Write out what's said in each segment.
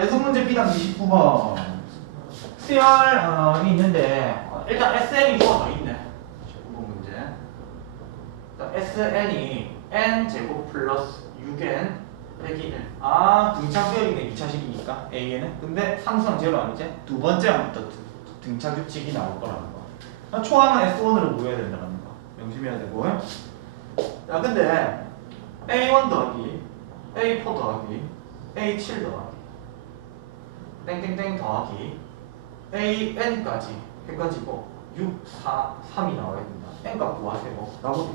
자, 연속 문제 B단계 29번. 수열이 있는데, 어, 일단 SN이 주어져 있네. 19번 문제. 자, SN이 N제곱 플러스 6N 빼기 1. 아, 등차 수열이네. 2차식이니까. A에는. 근데 상수는 제로 아니지? 두 번째 항부터 등- 등차 규칙이 나올 거라는 거. 아, 초항은 S1으로 모여야 된다는 거. 명심해야 되고. 자, 근데 A1 더하기 A4 더하기 A7 더하기 땡땡땡 더하기 AN까지 해가지고 6, 4, 3이 나와야 된다. N값 구하세요. 라고.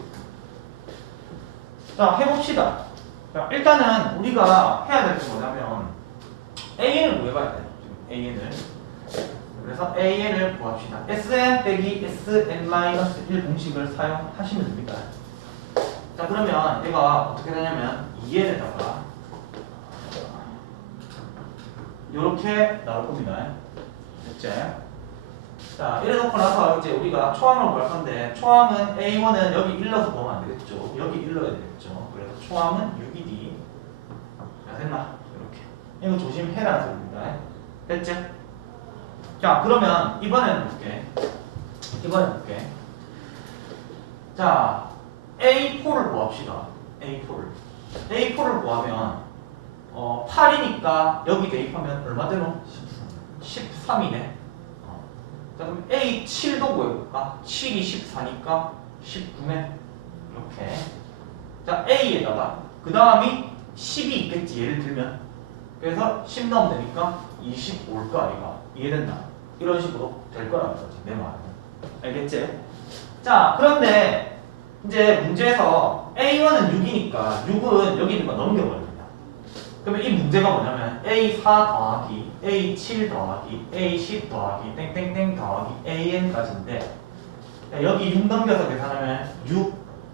자, 해봅시다. 자, 일단은 우리가 해야 될 게 뭐냐면 AN을 구해봐야 돼. 지금 AN을. 그래서 AN을 구합시다. SN 빼기 SN-1 공식을 사용하시면 됩니다. 자, 그러면 얘가 어떻게 되냐면 2N에다가 이렇게 나올 겁니다. 됐지? 자, 이래 놓고 나서 이제 우리가 초항을 구할 건데 초항은 A1은 여기 일러서 보면 안 되겠죠. 여기 일러야 되겠죠. 그래서 초항은 6이디. 자, 됐나? 이렇게. 이거 조심해라는 소리입니다. 됐지? 자, 그러면 이번에는 볼게. 이번에 볼게. 자, A4를 구합시다. A4를. A4를 구하면 어, 8이니까 여기 대입하면 얼마 되노? 13이네. 어. 자, 그럼 A7도 구해볼까? 7이 14니까 19네. 이렇게. 자, A에다가 그 다음이 10이 있겠지. 예를 들면. 그래서 10 넣으면 되니까 25일 거 아이가. 이해됐나? 이런 식으로 될 거라는 거지. 내 말은. 알겠지? 자, 그런데 이제 문제에서 A1은 6이니까 6은 여기 있는 거 넘겨버립니다. 그러면 이 문제가 뭐냐면 A4 더하기 A7 더하기 A10 더하기 땡땡땡 더하기 AN까지인데 여기 6 넘겨서 계산하면 6,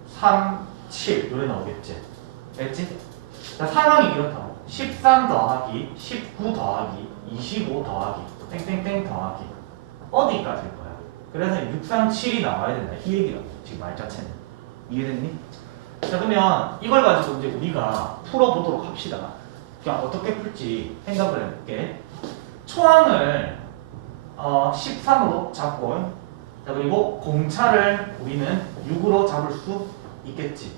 3, 7 요래 나오겠지. 알지? 자, 상황이 이렇다고 13 더하기 19 더하기 25 더하기 땡땡땡 더하기 어디까지일 거야? 그래서 6, 3, 7이 나와야 된다. 이 얘기라고 지금 말 자체는 이해됐니? 자 그러면 이걸 가지고 이제 우리가 풀어보도록 합시다. 그냥 어떻게 풀지 생각을 해볼게. 초항을 어, 13으로 잡고 자 그리고 공차를 우리는 6으로 잡을 수 있겠지.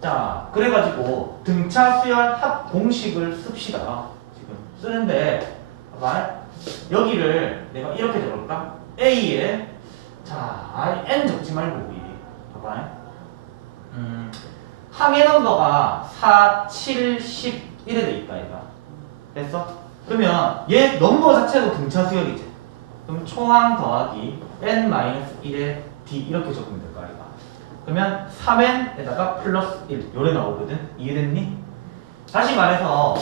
자 그래가지고 등차 수열 합 공식을 씁시다. 지금 쓰는데 봐봐 여기를 내가 이렇게 적을까? A에 자 아니, N 적지 말고 우리 봐봐 음, 항해 넘버가 4, 7, 10 이래 돼 있다 얘가 됐어? 그러면 얘 넘버 자체도 등차 수열이지. 그럼 총항 더하기 n-1의 d 이렇게 적으면 될 거야 얘가. 그러면 3n에다가 플러스 1 요래 나오거든? 이해됐니? 다시 말해서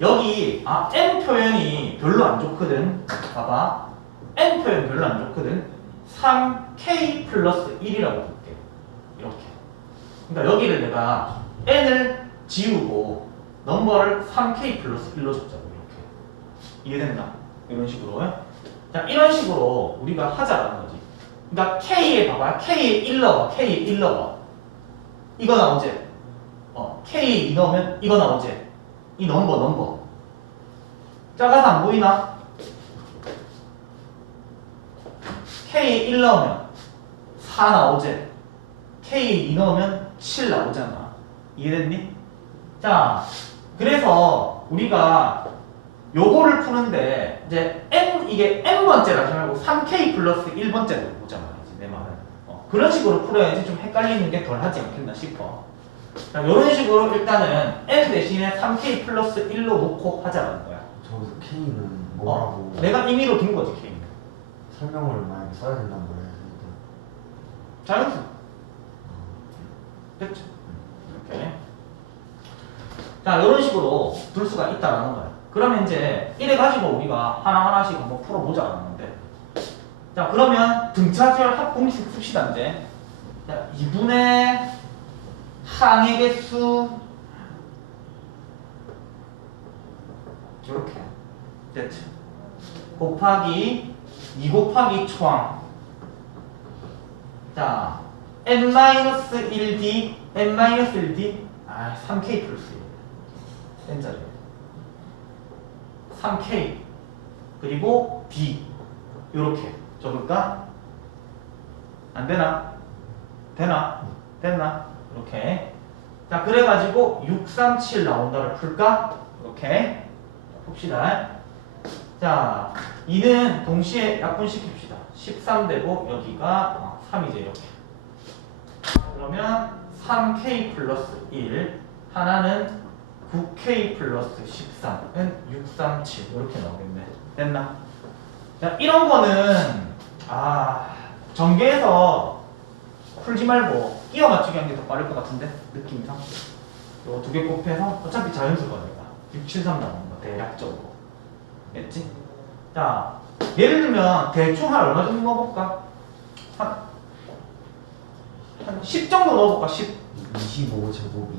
여기 아 n 표현이 별로 안 좋거든. 봐봐. n 표현 별로 안 좋거든. 3k 플러스 1이라고 볼게. 이렇게. 그러니까 여기를 내가 n을 지우고 넘버를 3k 플러스 1로 적자고 이렇게. 이해된다? 이런 식으로. 자 이런 식으로 우리가 하자라는 거지. 그러니까 k에 봐봐. K에 1 넣어봐 k에 1 넣어봐 이거 나오지 어 k에 2 넣으면 이거 나오지 이 넘버 넘버. 작아서 안 보이나? K에 1 넣으면 4 나오지? K에 2 넣으면 7 나오잖아? 이해됐니? 자 그래서 우리가 요거를 푸는데 이제 n 이게 n 번째라 하지 말고 3k 플러스 1번째로 보자 말이지 내 말은. 어, 그런 식으로 풀어야지 좀 헷갈리는 게 덜 하지 않겠나 싶어. 자, 이런 식으로 일단은 n 대신에 3k 플러스 1로 놓고 하자는 거야. 저기서 K는 어, 뭐라고 내가 임의로 둔 거지 K는 설명을 만약에 써야 된다는 거예요. 자연수 됐죠? 이렇게 자 이런 식으로 둘 수가 있다라는 거야 그러면 이제 이래 가지고 우리가 하나하나씩 한번 풀어보자라는 건데. 자 그러면 등차수열 합공식 씁시다 이제. 자 2분의 항의 개수 이렇게. 됐죠 곱하기 2 곱하기 초항. 자 n-1d n-1d 아 3k 플러스 1 n 자리 3K 그리고 D 이렇게 적을까? 안 되나? 되나? 됐나? 이렇게 자 그래가지고 637 나온다를 풀까? 이렇게 자, 풉시다 자 2는 동시에 약분시킵시다 13되고 여기가 3이죠 이렇게 그러면 3K 플러스 1 하나는 9K 플러스 13은 637 이렇게 나오겠네 됐나? 자 이런 거는 아 전개해서 풀지 말고 끼워 맞추기 하는 게 더 빠를 것 같은데 느낌상 이거 두개 곱해서 어차피 자연수거니까 673 나오는 거 대략적으로 됐지? 자 예를 들면 대충 한 얼마 정도 넣어볼까? 한, 한 10 정도 넣어볼까? 10 25 제곱이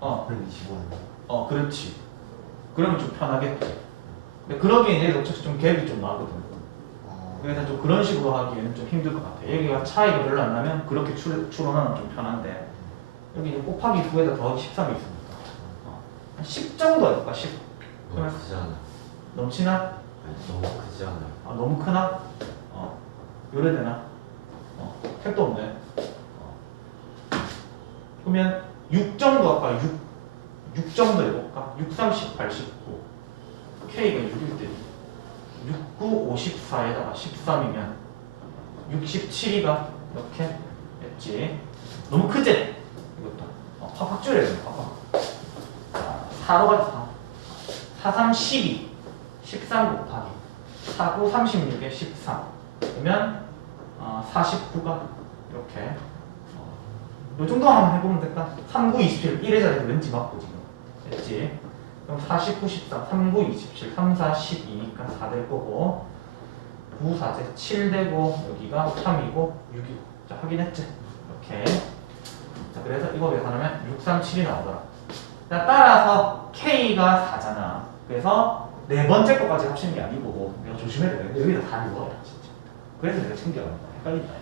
어. 그럼 25네 어, 그렇지. 그러면 좀 편하겠지. 근데 그러기엔 이제 어차피 좀 갭이 좀 나거든. 아, 그래서 좀 그런 식으로 하기에는 좀 힘들 것 같아. 여기가 차이가 별로 안 나면 그렇게 출, 추론하면 좀 편한데 여기 이제 곱하기 9에다 더하기 13이 있으니까 어, 한10 정도 할까? 10 너무 크지 않아? 넘치나? 아니, 너무 크지 않아? 아 너무 크나? 어 요래 되나? 어 택도 없네. 어. 그러면 6 정도 할까? 6 6 정도 해볼까? 6, 30, 89 K가 6일 때. 6, 9, 54에다가 13이면 67이가 이렇게 됐지. 너무 크지? 이것도. 어, 팍팍 줄여야 돼 팍팍 자, 4로 가자 4 3, 12 13 곱하기 4, 9, 36에 13 그러면 어, 49가 이렇게. 어, 요 정도 한번 해보면 될까? 3, 9, 27 1의 자리에 왠지 맞고 지금 됐지? 그럼 49, 14, 3, 9, 27 3, 4, 12니까 4 될 거고 9, 4제 7 되고 여기가 3이고 6이고 자 확인했지? 이렇게 자 그래서 이거 계산하면 6, 3, 7이 나오더라 자 따라서 K가 4잖아 그래서 네 번째 거까지 합치는 게 아니고 내가 조심해야 돼. 근데 여기다 다 읽어야 진짜. 그래서 내가 챙겨간다. 헷갈린다.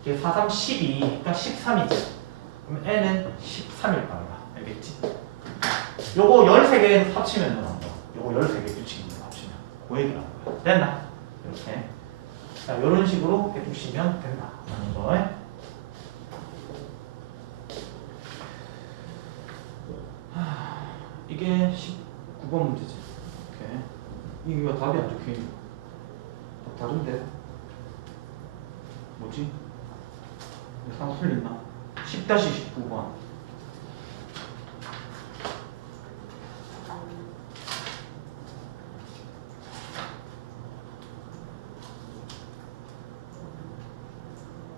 이게 4, 3, 12, 그러니까 13이지. 그럼 n은 13일 거야. 알겠지? 요거 13개 합치면 나온 거. 요거 13개 규칙입니다. 합치면. 그 얘기 나온 거야. 됐나? 이렇게. 자, 요런 식으로 해주시면 된다. 하는 거. 하, 이게 19번 문제지. 오케이. 이거 답이 있는 거. 답 다른데? 뭐지? 틀렸나? 10-19번.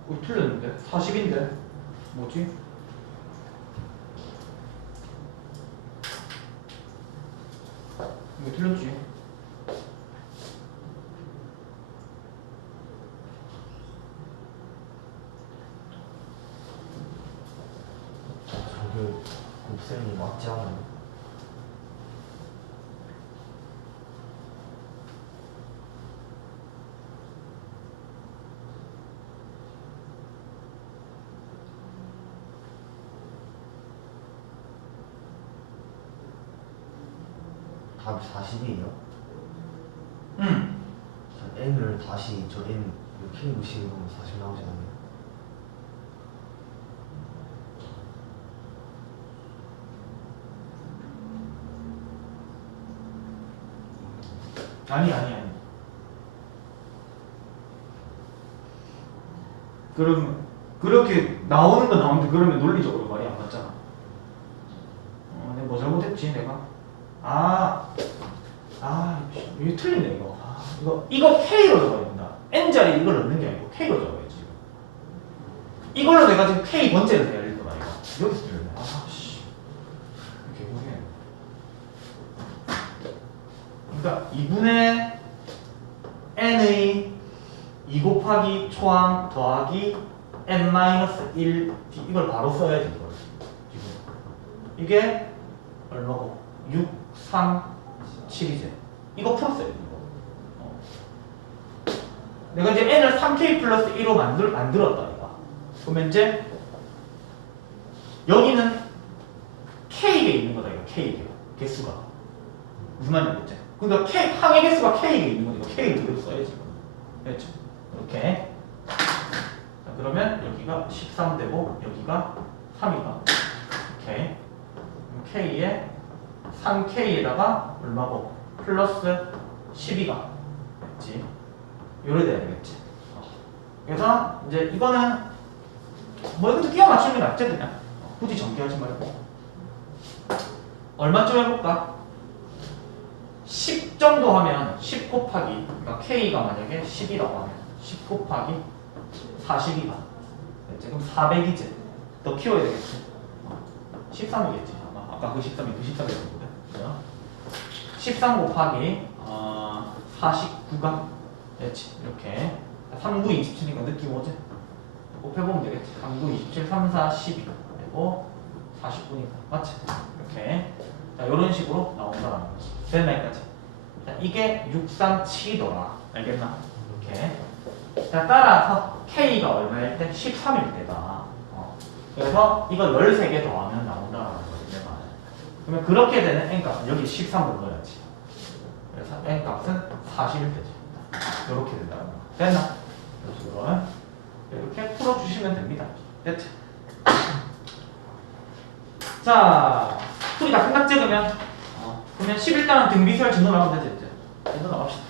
어, 틀렸는데? 40인데? 뭐지? 이거 틀렸지? 저게 곱셈이 맞지 않아요? 답이 40이에요? 응. 저 n을 다시 저 n K 무시해 보면 40 나오지 않아요? 아니 아니 아니. 그럼 그렇게 나오는 거 나오는데 그러면 논리적으로 말이 안 맞잖아. 어, 내가 뭐 잘못했지 내가? 아, 아 이게 틀리네 이거. 아, 이거 이거 K로 적어야 된다. N 자리 이걸 넣는 게 아니고 K로 적어야지. 이걸로 내가 지금 K 번째를 해야 될 거다 이거. 여기서 틀렸네. 아 씨. 보게. 그러니까 2분의 n의 2 곱하기 초항 더하기 n-1 이걸 바로 써야지 이걸 지금 이게 얼마고? 6, 3, 7이제 이거 풀었어요 어. 내가 이제 n을 3k 플러스 1로 만들, 만들었다 이거 그러면 이제 여기는 k가 있는 거다 이거 k가 개수가 무슨 말인지 알겠지? 그러니까 K, 항의 개수가 K가 있는 거니까 K를 그대로 써야지. 됐죠? 이렇게. 자, 그러면 여기가 13 되고 여기가 3이가. 오케이. 그럼 K에 3K에다가 얼마고? 플러스 12가. 됐지? 요래 돼야 되겠지. 어. 그래서 이제 이거는 뭐 이것도 끼워 맞추는 게 낫지 그냥. 어, 굳이 전개하지 말고. 얼마쯤 해볼까? 10 정도 하면 10 곱하기 그러니까 K가 만약에 10이라고 하면 10 곱하기 42가 지금 400이지 더 키워야 되겠지 13이겠지 아마 아까 그 13이 그 13이었거든 13 곱하기 어, 49가 됐지 이렇게 3, 9, 27이니까 느낌 오지 곱해보면 되겠지 3, 9, 27, 3, 4, 12 그리고 49니까 맞지 이렇게 자, 이런 식으로 나온다는 거지. 됐나 여기까지? 자, 이게 637이더라. 알겠나? 이렇게. 자, 따라서 K가 얼마일 때? 13일 때다. 어. 그래서 이거 13개 더하면 말은. 그러면 그렇게 되는 N값은 여기 13을 넣어야지. 그래서 N값은 40일 때지. 이렇게 된다는 거. 됐나? 식으로. 이렇게 풀어주시면 됩니다. 됐지? 자, 풀이 다 끝났지 그러면? 어, 그러면 11단은 등비설 진호를 하면 되지 이제. 진호 나갑시다.